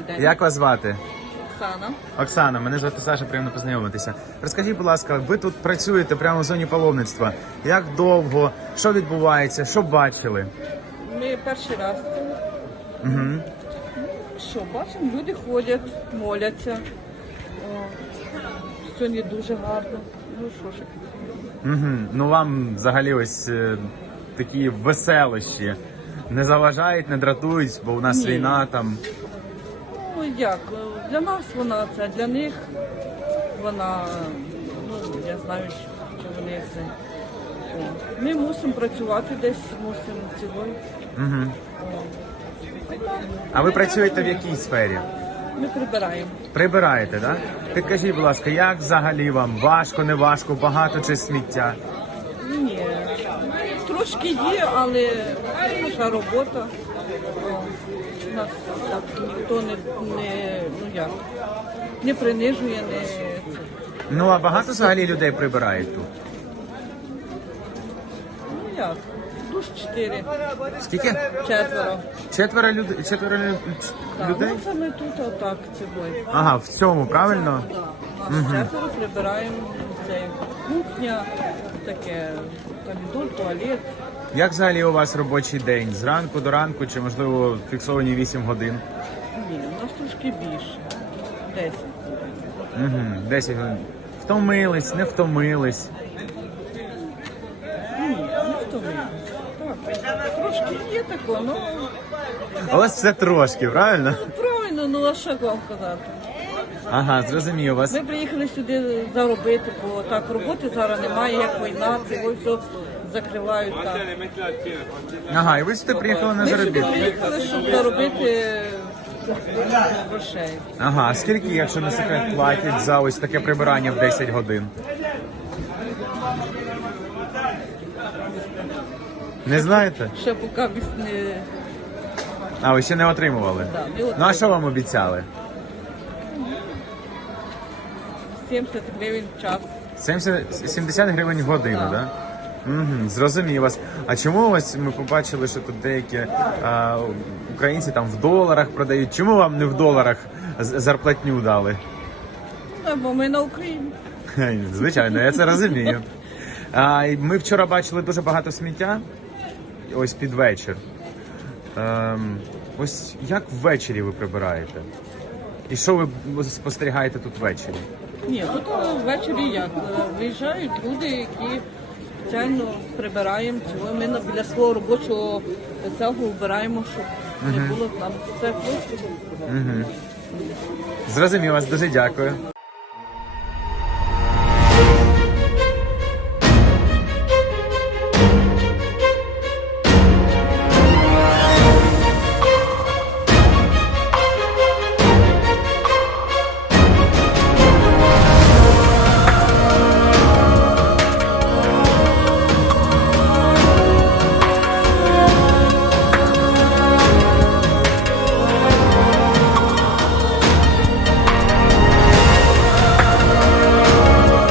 Добрий день. Як вас звати? Оксана. Оксана, мене звати Саша, приємно познайомитися. Розкажіть, будь ласка, ви тут працюєте прямо в зоні паломництва. Як довго? Що відбувається? Що бачили? Ми перший раз. Угу. Що, бачимо, люди ходять, моляться. О, сьогодні дуже гарно. Ну що ж. Угу. Ну вам взагалі ось е, такі веселощі не заважають, не дратують, бо у нас Ні. війна там. Як, для нас вона це, для них вона, ну я знаю, що вони це. О, Ми мусимо працювати десь, мусимо цього. Угу. А ви працюєте в якій сфері? Ми прибираємо. Прибираєте, так? Підкажіть, будь ласка, як взагалі вам? Важко, не важко, багато чи сміття? Трошки є, але наша робота. О, Нас так ніхто не, не, ну як, не принижує, не це. Ну а багато взагалі людей прибирають тут? Ну як, душ чотири, Скільки? четверо. Четверо людей? Четверо лю- Так, людей? ну це ми тут отак цибой. Ага, в цьому, правильно? Четверо прибираємо цей кухня, таке коридор, туалет. Як взагалі у вас робочий день? Зранку до ранку чи можливо фіксовані 8 годин? Ні, у нас трошки більше. Десять. Угу, 10 годин. Втомились, не втомились. Ні, не втомилися. Так, трошки є таке, ну У вас все трошки, правильно? правильно, ну а що вам казати? Ага, зрозумів вас. Ми приїхали сюди заробити, бо так роботи зараз немає, як війна, це ось все закривають так. Ага, і ви сюди приїхали на Ми сюди заробітки. приїхали, щоб заробити грошей. Ага, а скільки, якщо не секрет, платять за ось таке прибирання в 10 годин? Не знаєте? Ще поки не А, ви ще не отримували? Да, не Ну а що вам обіцяли? 70 гривень в час. 70, 70 гривень в годину, так? Да? Угу, зрозумів вас. А чому ось ми побачили, що тут деякі а, українці там в доларах продають? Чому вам не в доларах з- зарплатню дали? Ну, бо ми на Україні. Хе, Звичайно, я це розумію. А, і ми вчора бачили дуже багато сміття. Ось під вечір. Ем, ось як ввечері ви прибираєте? І що ви спостерігаєте тут ввечері? Ні, тут е, ввечері як? Е, Виїжджають люди, які спеціально прибираємо цього. Ми на- біля свого робочого цього вбираємо, щоб не було там це просто. Зрозумів вас, дуже дякую.